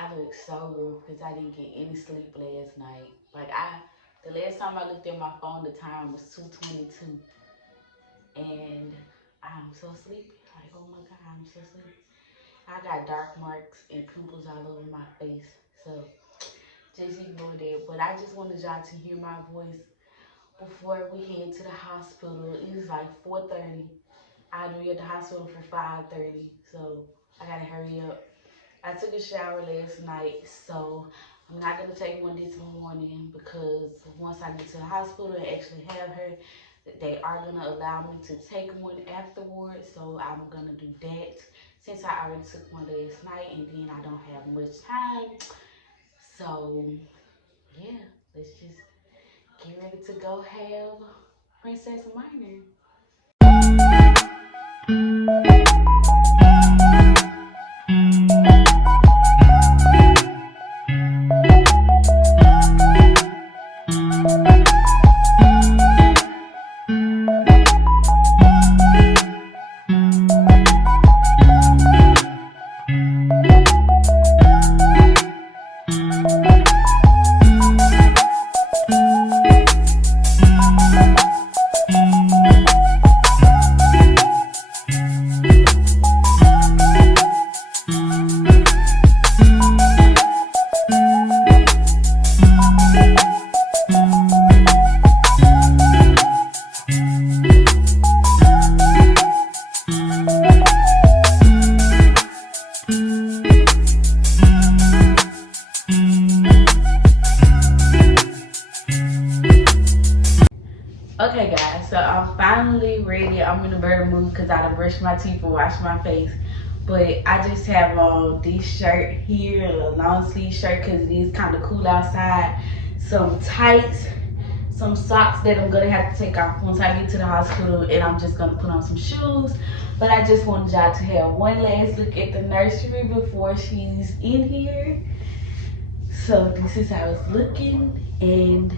I look so good because I didn't get any sleep last night. The last time I looked at my phone, the time was 2:22, and I'm so sleepy. Like, oh my God, I'm so sleepy. I got dark marks and pimples all over my face, so just ignore that. But I just wanted y'all to hear my voice before we head to the hospital. It is like 4:30. I'll be at the hospital for 5:30, so I gotta hurry up. I took a shower last night, so I'm not gonna take one this morning because once I get to the hospital and actually have her, they are gonna allow me to take one afterwards. So I'm gonna do that since I already took one last night and then I don't have much time. So yeah, let's just get ready to go have Princess Minor. Okay, guys, so I'm finally ready. I'm in a better mood because I done brushed my teeth and washed my face. But I just have on this shirt here, a long sleeve shirt because it is kind of cool outside. Some tights, some socks that I'm going to have to take off once I get to the hospital. And I'm just going to put on some shoes. But I just wanted y'all to have one last look at the nursery before she's in here. So this is how it's looking. And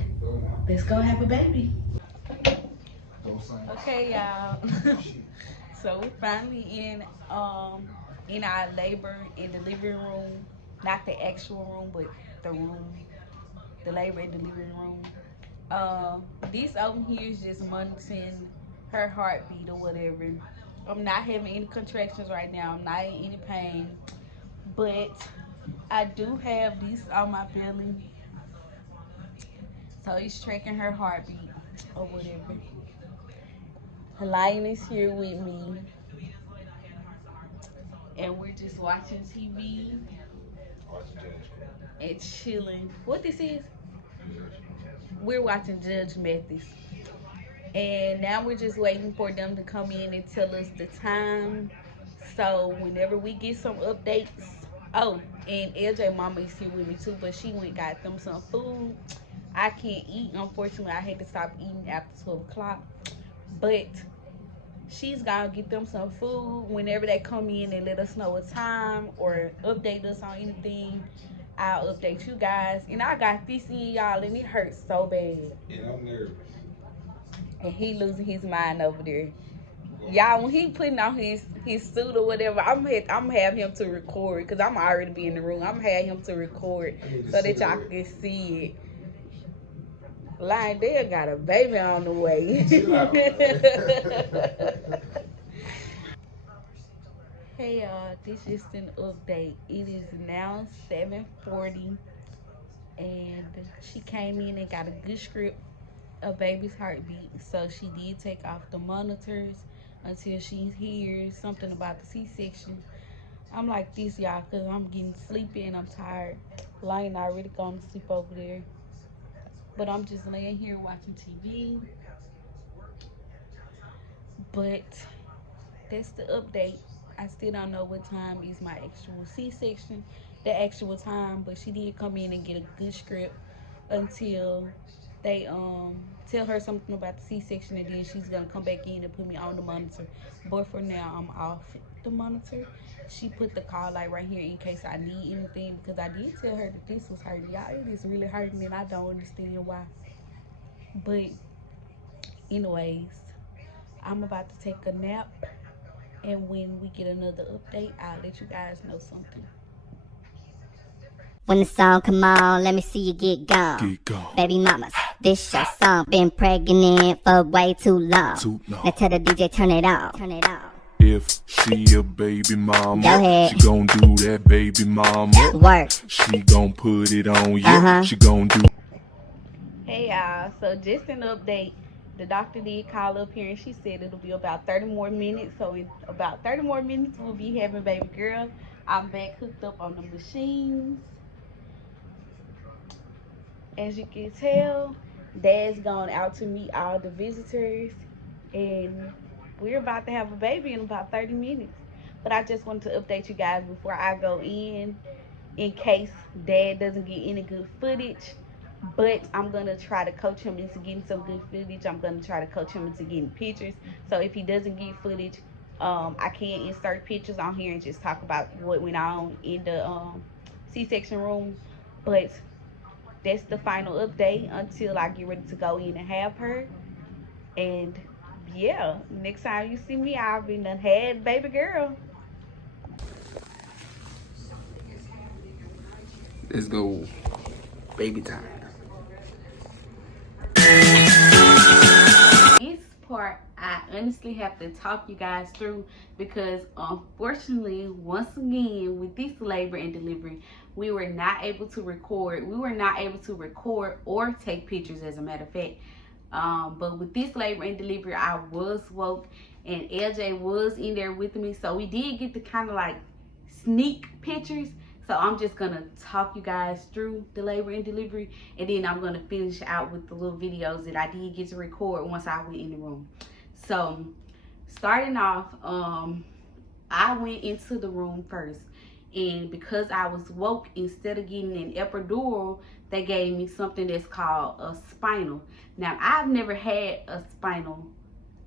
let's go have a baby. Okay, y'all. So we're finally in our labor and delivery room, not the actual room, but the room, the labor and delivery room. This over here is just monitoring her heartbeat or whatever. I'm not having any contractions right now. I'm not in any pain, but I do have this on my belly, so it's tracking her heartbeat or whatever. Lion is here with me, and we're just watching TV and chilling. What this is? We're watching Judge Mathis. And now we're just waiting for them to come in and tell us the time. So whenever we get some updates. Oh, and LJ mama is here with me too, but she went got them some food. I can't eat, unfortunately. I had to stop eating after 12 o'clock. But she's gonna get them some food whenever they come in and let us know a time or update us on anything. I'll update you guys. And I got this in, y'all, and it hurts so bad. And I'm nervous. And he losing his mind over there. Y'all, when he putting on his suit or whatever, I'm have him to record because I'm already be in the room. I'm have him to record so that y'all can see it. Lion got a baby on the way. Hey y'all, this is an update. It is now 7:40, and she came in and got a good script of baby's heartbeat. So she did take off the monitors until she hears something about the C-section. I'm like this, y'all, because I'm getting sleepy and I'm tired. Lion already gone to sleep over there. But I'm just laying here watching TV. But that's the update. I still don't know what time is my actual C-section, the actual time, but she did come in and get a good script until they tell her something about the C-section, and then she's gonna come back in and put me on the monitor. But for now, I'm off the monitor. She put the call light right here in case I need anything because I did tell her that this was hurting. Y'all, it is really hurting, and I don't understand why. But anyways, I'm about to take a nap, and when we get another update, I'll let you guys know something. When the song come on, let me see you get gone. Get gone. Baby mamas, this your song. Been pregnant for way too long. Now tell the DJ turn it on. Turn it on. If she a baby mama, Go ahead. she gon' do that baby mama. Work. She gon' put it on you. She gon' do. Hey y'all, so just an update. The doctor did call up here and she said it'll be about 30 more minutes. So in about 30 more minutes we'll be having baby girl. I'm back hooked up on the machines. As you can tell, Dad's gone out to meet all the visitors and we're about to have a baby in about 30 minutes. But I just wanted to update you guys before I go in case Dad doesn't get any good footage. But I'm going to try to coach him into getting some good footage. I'm going to try to coach him into getting pictures. So if he doesn't get footage, I can insert pictures on here and just talk about what went on in the C-section room. But that's the final update until I get ready to go in and have her. And yeah, next time you see me, I'll be done had baby girl. Let's go. Baby time. This part I honestly have to talk you guys through because unfortunately, once again, with this labor and delivery, we were not able to record. We were not able to record or take pictures, as a matter of fact. But with this labor and delivery, I was woke and LJ was in there with me. So we did get to kind of like sneak pictures. So I'm just gonna talk you guys through the labor and delivery, and then I'm gonna finish out with the little videos that I did get to record once I went in the room. So starting off, I went into the room first, and because I was woke, instead of getting an epidural, they gave me something that's called a spinal. Now I've never had a spinal.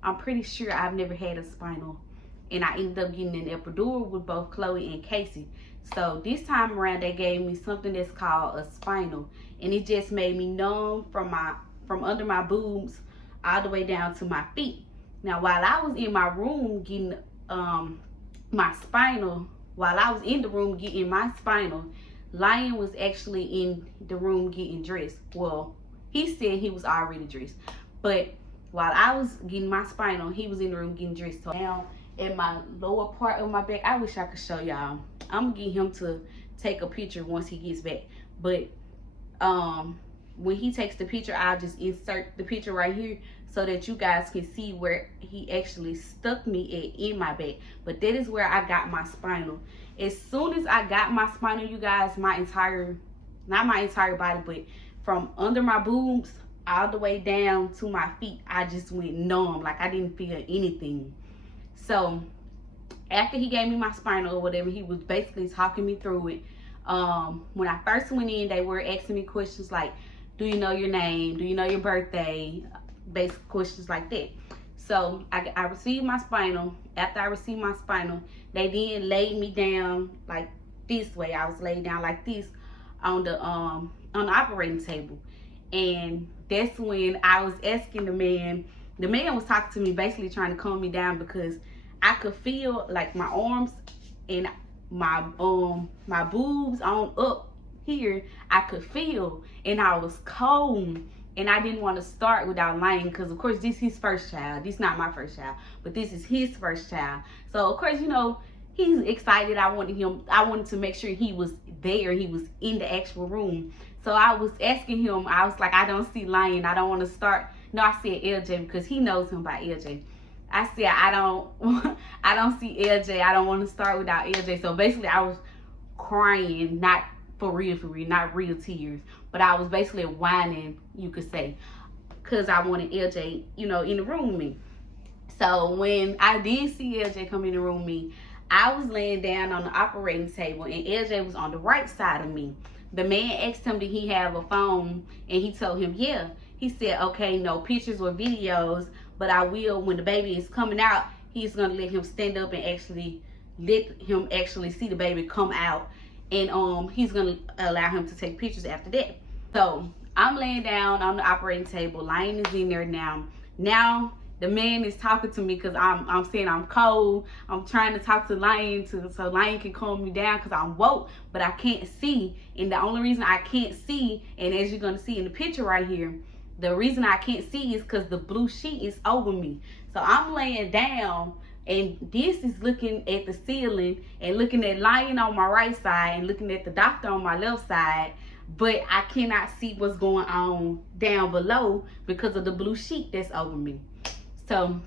I'm pretty sure I've never had a spinal, and I ended up getting an epidural with both Chloe and Casey. So this time around, they gave me something that's called a spinal, and it just made me numb from under my boobs all the way down to my feet. Now, while I was in my room getting my spinal, while I was in the room getting my spinal, Lion was actually in the room getting dressed. Well, he said he was already dressed, but while I was getting my spinal, he was in the room getting dressed. So now, in my lower part of my back, I wish I could show y'all. I'm gonna get him to take a picture once he gets back. But when he takes the picture, I'll just insert the picture right here so that you guys can see where he actually stuck me in my back. But that is where I got my spinal. As soon as I got my spinal, you guys, my entire, not my entire body, but from under my boobs all the way down to my feet, I just went numb. Like I didn't feel anything. So after he gave me my spinal or whatever, he was basically talking me through it. When I first went in, they were asking me questions like, do you know your name? Do you know your birthday? Basic questions like that. So I received my spinal. After I received my spinal, they then laid me down like this way. I was laid down like this on the operating table. And that's when I was asking the man was talking to me, basically trying to calm me down because I could feel like my arms and my boobs on up here, I could feel, and I was cold, and I didn't want to start without lying because of course this is his first child. This is not my first child, but this is his first child. So of course, you know, he's excited. I wanted to make sure he was there, he was in the actual room. So I was asking him, I was like, I don't see Lion, I don't want to start. No, I said LJ because he knows him by LJ. I said, I don't see LJ. I don't want to start without LJ. So basically I was crying, not for real, not real tears. But I was basically whining, you could say, because I wanted LJ, you know, in the room with me. So when I did see LJ come in the room with me, I was laying down on the operating table and LJ was on the right side of me. The man asked him, did he have a phone? And he told him, yeah. He said, okay, no pictures or videos, but I will, when the baby is coming out, he's going to let him stand up and actually let him actually see the baby come out. And he's going to allow him to take pictures after that. So I'm laying down on the operating table. Lion is in there now. Now the man is talking to me because I'm saying I'm cold. I'm trying to talk to Lion so Lion can calm me down because I'm woke, but I can't see. And the only reason I can't see, and as you're gonna see in the picture right here, the reason I can't see is because the blue sheet is over me. So I'm laying down, and this is looking at the ceiling and looking at Lion on my right side and looking at the doctor on my left side, but I cannot see what's going on down below because of the blue sheet that's over me. So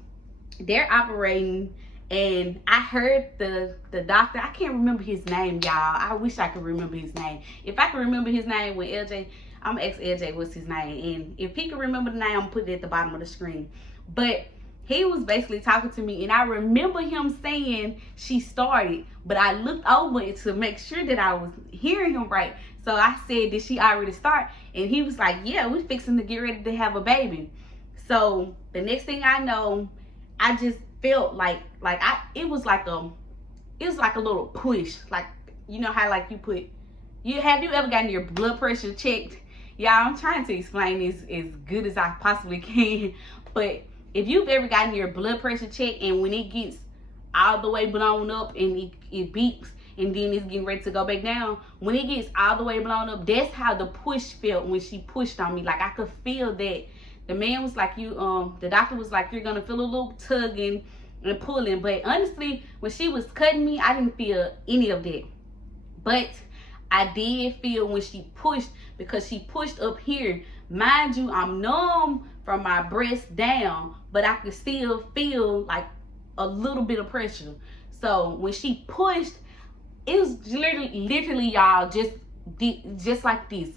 they're operating, and I heard the doctor, I can't remember his name, y'all. I wish I could remember his name. If I could remember his name with LJ, I'm gonna ask LJ what's his name, and if he can remember the name, I'm gonna put it at the bottom of the screen. But he was basically talking to me, and I remember him saying she started, but I looked over it to make sure that I was hearing him right. So I said, did she already start? And he was like, yeah, we're fixing to get ready to have a baby. So the next thing I know, I just felt like it was like a little push. Like, you know how like have you ever gotten your blood pressure checked? Y'all, I'm trying to explain this as good as I possibly can. But if you've ever gotten your blood pressure checked, and when it gets all the way blown up and it beeps and then it's getting ready to go back down, when it gets all the way blown up, that's how the push felt when she pushed on me. Like, I could feel that. The man was like, the doctor was like, you're gonna feel a little tugging and pulling. But honestly, when she was cutting me, I didn't feel any of that. But I did feel when she pushed, because she pushed up here. Mind you, I'm numb from my breast down, but I could still feel like a little bit of pressure. So when she pushed, it was literally y'all, just like this.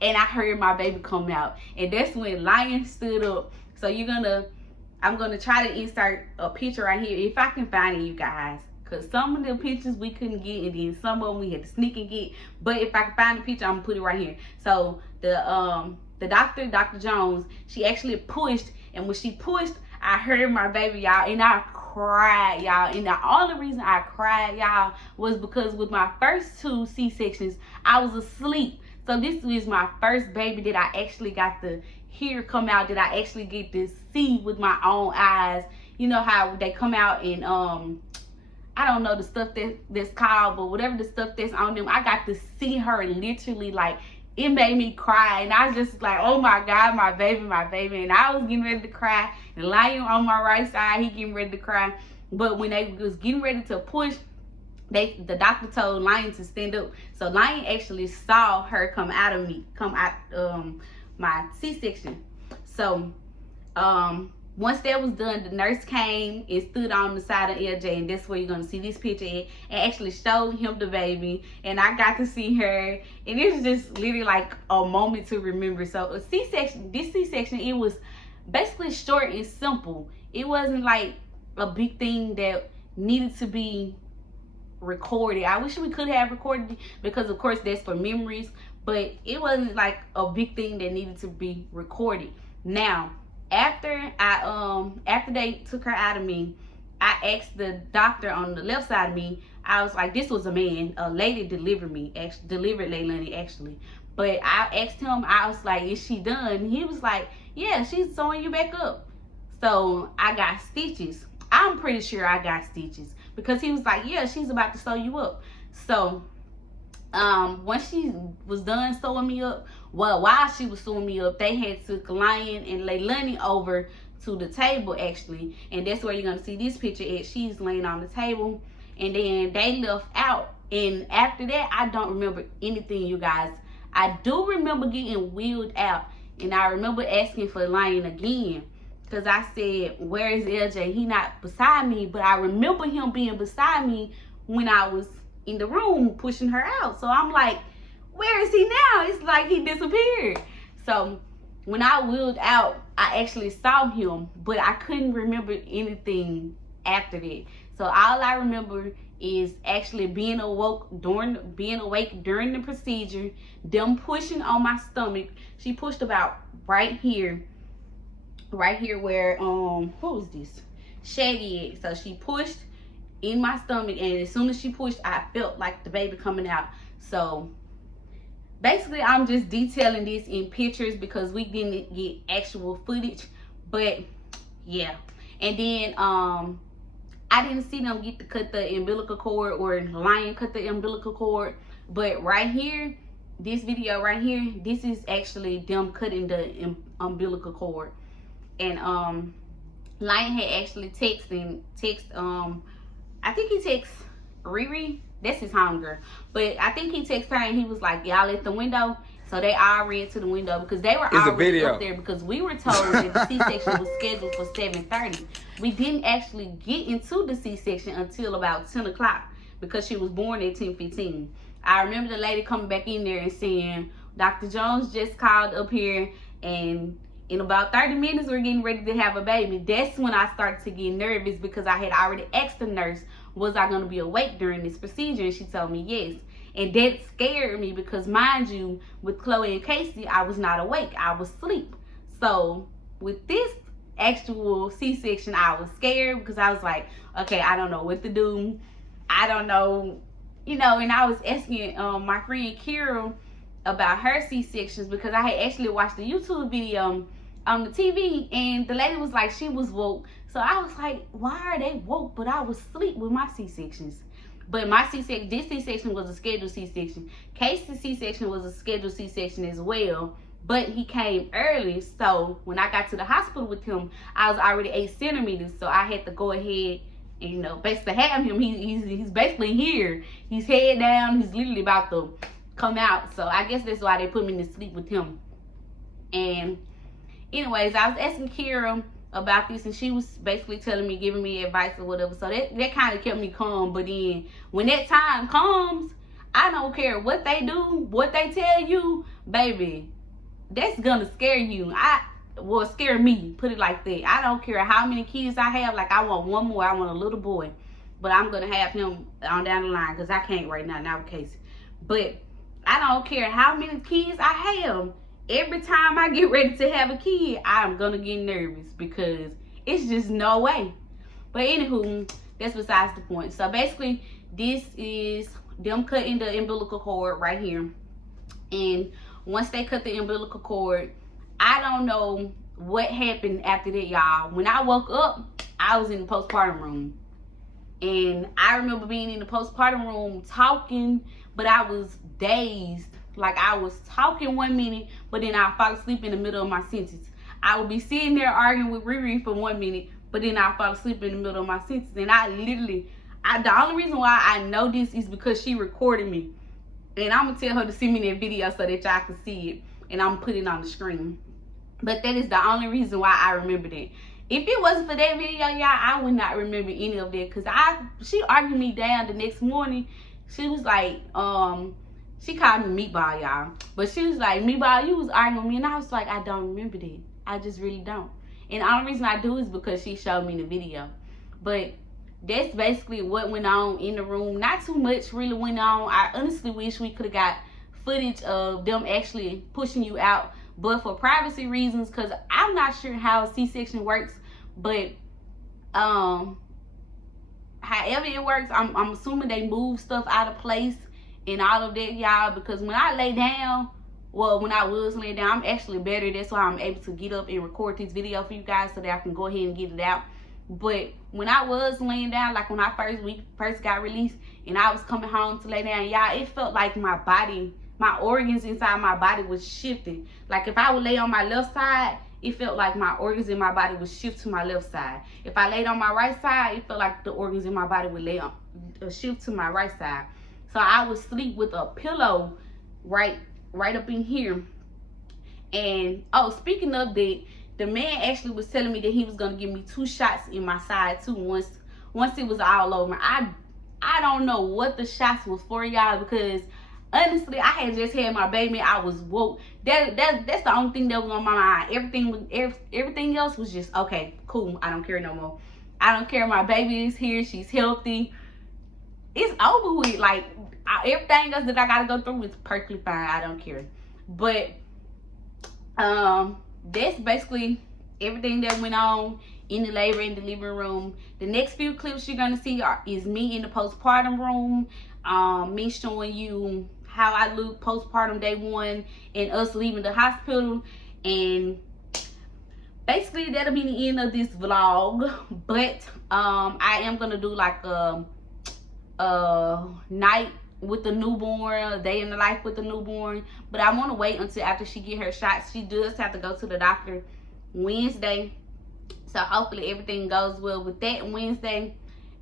And I heard my baby come out, and that's when Lion stood up. So I'm gonna try to insert a picture right here if I can find it, you guys, because some of the pictures we couldn't get, and then some of them we had to sneak and get. But if I can find the picture, I'm gonna put it right here. So the doctor, Dr. Jones, she actually pushed, and when she pushed, I heard my baby, y'all, and I cried, y'all. And the only reason I cried, y'all, was because with my first 2 C-sections, I was asleep. So this is my first baby that I actually got to hear come out, that I actually get to see with my own eyes. You know how they come out and I don't know the stuff that's called, but whatever the stuff that's on them, I got to see her literally. Like, it made me cry, and I was just like, oh my God, my baby. And I was getting ready to cry, and Lion on my right side, he getting ready to cry. But when they was getting ready to push, the doctor told Lion to stand up. So Lion actually saw her come out my C-section. So once that was done, the nurse came and stood on the side of LJ, and that's where you're gonna see this picture at, and actually showed him the baby, and I got to see her, and it was just literally like a moment to remember. So this C-section, it was basically short and simple. It wasn't like a big thing that needed to be recorded. I wish we could have recorded it, because of course that's for memories, but it wasn't like a big thing that needed to be recorded. Now, after they took her out of me, I asked the doctor on the left side of me, I was like, this was a man, a lady delivered Leilani actually. But I asked him, I was like, is she done? He was like, yeah, she's sewing you back up. So I got stitches. I'm pretty sure I got stitches, because he was like, yeah, she's about to sew you up. So once she was done sewing me up, well, while she was sewing me up, they had took Lion and Leilani over to the table actually, and that's where you're gonna see this picture at. She's laying on the table, and then they left out, and after that I don't remember anything, you guys. I do remember getting wheeled out, and I remember asking for Lion again, because I said, where is LJ? He not beside me. But I remember him being beside me when I was in the room pushing her out. So I'm like, where is he now? It's like he disappeared. So when I wheeled out, I actually saw him, but I couldn't remember anything after that. So all I remember is actually being awake during the procedure, them pushing on my stomach. She pushed about right here where what was this? Shaggy egg. So she pushed in my stomach, and as soon as she pushed, I felt like the baby coming out. So basically I'm just detailing this in pictures because we didn't get actual footage. But Yeah. And then I didn't see them get to cut the umbilical cord, or Lion cut the umbilical cord. But right here, this video right here, this is actually them cutting the umbilical cord. And Lion had actually text I think he texts Riri, that's his homegirl, but I think he texted her and he was like, y'all at the window. So they all ran to the window because they were already up there, because we were told that the C-section was scheduled for 7:30. We didn't actually get into the C-section until about 10 o'clock because she was born at 10:15. I remember the lady coming back in there and saying, Dr. Jones just called up here, and in about 30 minutes we're getting ready to have a baby. That's when I started to get nervous, because I had already asked the nurse, was I going to be awake during this procedure? And she told me yes. And that scared me because, mind you, with Chloe and Casey, I was not awake. I was asleep. So with this actual C-section, I was scared because I was like, okay, I don't know what to do. I don't know, you know. And I was asking my friend Kira about her C-sections because I had actually watched a YouTube video on the TV, and the lady was like, she was woke. So I was like, why are they woke? But I was asleep with my C-sections. But my C-section, this C-section was a scheduled C-section. Casey's C-section was a scheduled C-section as well, but he came early. So when I got to the hospital with him, I was already 8 centimeters. So I had to go ahead and, you know, basically have him. He's basically here. He's head down. He's literally about to come out. So I guess that's why they put me to sleep with him. And anyways, I was asking Kira about this, and she was basically telling me, giving me advice or whatever. So that kind of kept me calm. But then when that time comes, I don't care what they do, what they tell you, baby, that's gonna scare you. Well, scare me, put it like that. I don't care how many kids I have. Like, I want one more. I want a little boy, but I'm gonna have him on down the line because I can't right now, not with Casey. But I don't care how many kids I have. Every time I get ready to have a kid, I'm gonna get nervous because it's just no way. But anywho, that's besides the point. So basically, this is them cutting the umbilical cord right here. And once they cut the umbilical cord, I don't know what happened after that, y'all. When I woke up, I was in the postpartum room. And I remember being in the postpartum room talking, but I was dazed. Like, I was talking 1 minute, but then I fall asleep in the middle of my sentence. I would be sitting there arguing with Riri for 1 minute, but then I fall asleep in the middle of my sentence. And the only reason why I know this is because she recorded me. And I'm going to tell her to send me that video so that y'all can see it. And I'm going to put it on the screen. But that is the only reason why I remember that. If it wasn't for that video, y'all, I would not remember any of that. Because she argued me down the next morning. She was like, she called me Meatball, y'all. But she was like, Meatball, you was arguing with me. And I was like, I don't remember that. I just really don't. And the only reason I do is because she showed me the video. But that's basically what went on in the room. Not too much really went on. I honestly wish we could have got footage of them actually pushing you out. But for privacy reasons, because I'm not sure how a C-section works. But however it works, I'm assuming they move stuff out of place and all of that, y'all. Because when I lay down, well, when I was laying down, I'm actually better. That's why I'm able to get up and record this video for you guys so that I can go ahead and get it out. But when I was laying down, like when I first got released and I was coming home to lay down, y'all, it felt like my body, my organs inside my body was shifting. Like if I would lay on my left side, it felt like my organs in my body would shift to my left side. If I laid on my right side, it felt like the organs in my body would shift to my right side. So I would sleep with a pillow right up in here. And oh, speaking of that, the man actually was telling me that he was gonna give me 2 shots in my side too once it was all over. I don't know what the shots was for, y'all, because honestly, I had just had my baby. I was woke. That's the only thing that was on my mind. Everything else was just okay, cool. I don't care no more. I don't care. My baby is here. She's healthy. It's over with. Like everything else that I gotta go through is perfectly fine. I don't care. But that's basically everything that went on in the labor and delivery room. The next few clips you're gonna see is me in the postpartum room, me showing you how I look postpartum day 1 and us leaving the hospital. And basically that'll be the end of this vlog. But I am gonna do like a night with the newborn, a day in the life with the newborn. But I want to wait until after she get her shots. She does have to go to the doctor Wednesday, so hopefully everything goes well with that Wednesday.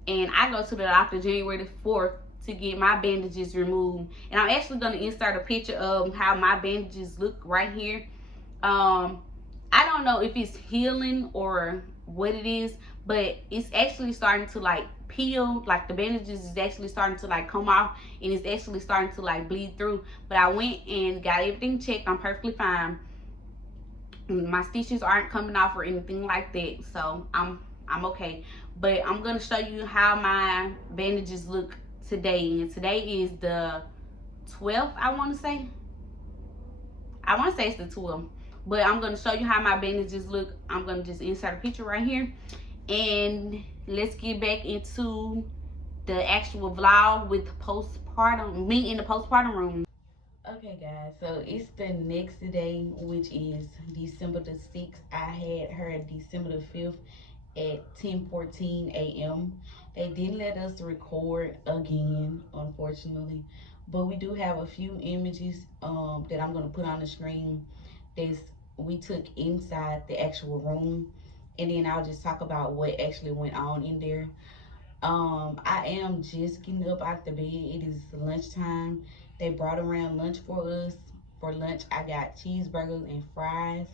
And I go to the doctor January the 4th to get my bandages removed. And I'm actually going to insert a picture of how my bandages look right here. I don't know if it's healing or what it is, but it's actually starting to like peel. Like the bandages is actually starting to like come off, and it's actually starting to like bleed through. But I went and got everything checked. I'm perfectly fine. My stitches aren't coming off or anything like that, so I'm okay. But I'm gonna show you how my bandages look today, and today is the 12th. I want to say it's the 12th, but I'm gonna show you how my bandages look. I'm gonna just insert a picture right here, and let's get back into the actual vlog with postpartum, me in the postpartum room. Okay guys, so it's the next day, which is December the 6th. I had her December the 5th at 10:14 a.m. They didn't let us record again, unfortunately, but we do have a few images that I'm going to put on the screen that we took inside the actual room, and then I'll just talk about what actually went on in there. I am just getting up out the bed. It is lunchtime. They brought around lunch for us. For lunch, I got cheeseburgers and fries.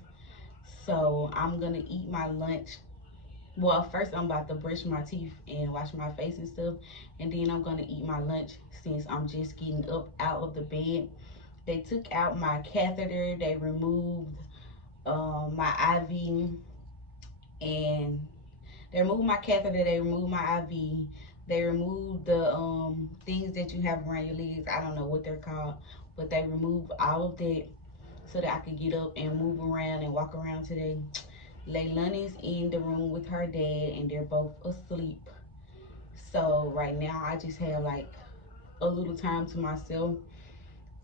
So I'm gonna eat my lunch. Well, first I'm about to brush my teeth and wash my face and stuff, and then I'm gonna eat my lunch since I'm just getting up out of the bed. They took out my catheter. They removed my IV, and they removed my catheter, they removed my IV, they removed the things that you have around your legs. I don't know what they're called, but they removed all of that so that I could get up and move around and walk around today. Leilani's in the room with her dad, and they're both asleep. So right now I just have like a little time to myself.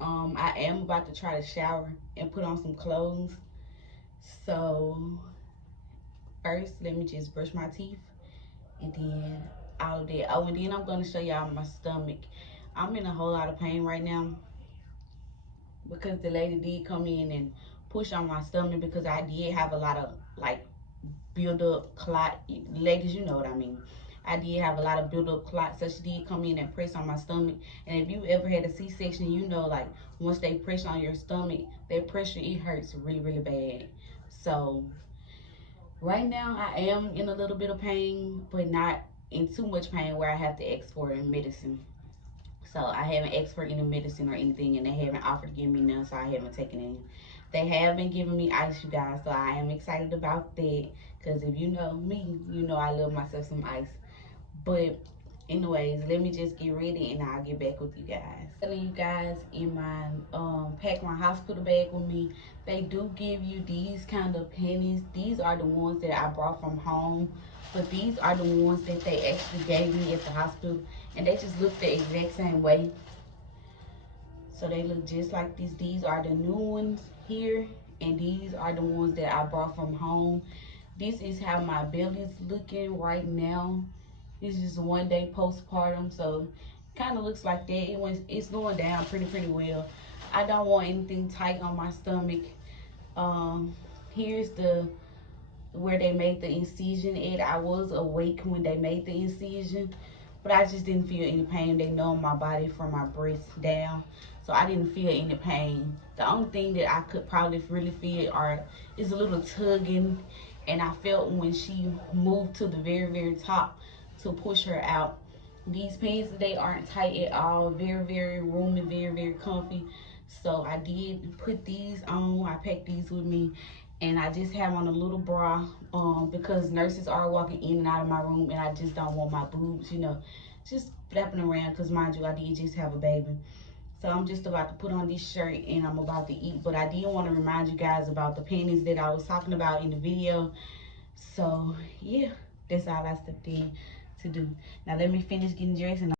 I am about to try to shower and put on some clothes. So first, let me just brush my teeth, and then all of that. Oh, and then I'm going to show y'all my stomach. I'm in a whole lot of pain right now because the lady did come in and push on my stomach because I did have a lot of like build up clot. Ladies, you know what I mean. I did have a lot of build up clot, so she did come in and press on my stomach. And if you ever had a C-section, you know, like once they press on your stomach, that pressure, it hurts really, really bad. So right now I am in a little bit of pain, but not in too much pain where I have to ask for medicine. So I haven't asked for any medicine or anything, and they haven't offered to give me none, so I haven't taken any. They have been giving me ice, you guys, so I am excited about that, because if you know me, you know I love myself some ice. But anyways, let me just get ready and I'll get back with you guys. Telling you guys, in my pack my hospital bag with me, they do give you these kind of pennies. These are the ones that I brought from home, but these are the ones that they actually gave me at the hospital, and they just look the exact same way. So they look just like this. These are the new ones here, and these are the ones that I brought from home. This is how my belly's looking right now. This is 1 day postpartum, so kind of looks like that. It's going down pretty well. I don't want anything tight on my stomach. Here's where they made the incision at. I was awake when they made the incision, but I just didn't feel any pain. They numbed my body from my breast down, so I didn't feel any pain. The only thing that I could probably really feel is a little tugging, and I felt when she moved to the very top to push her out. These pants, they aren't tight at all. Very roomy, very comfy. So I did put these on. I packed these with me, and I just have on a little bra because nurses are walking in and out of my room, and I just don't want my boobs, you know, just flapping around, because mind you, I did just have a baby. So I'm just about to put on this shirt and I'm about to eat. But I did want to remind you guys about the panties that I was talking about in the video. So yeah, that's all I stepped in to do. Now let me finish getting dressed and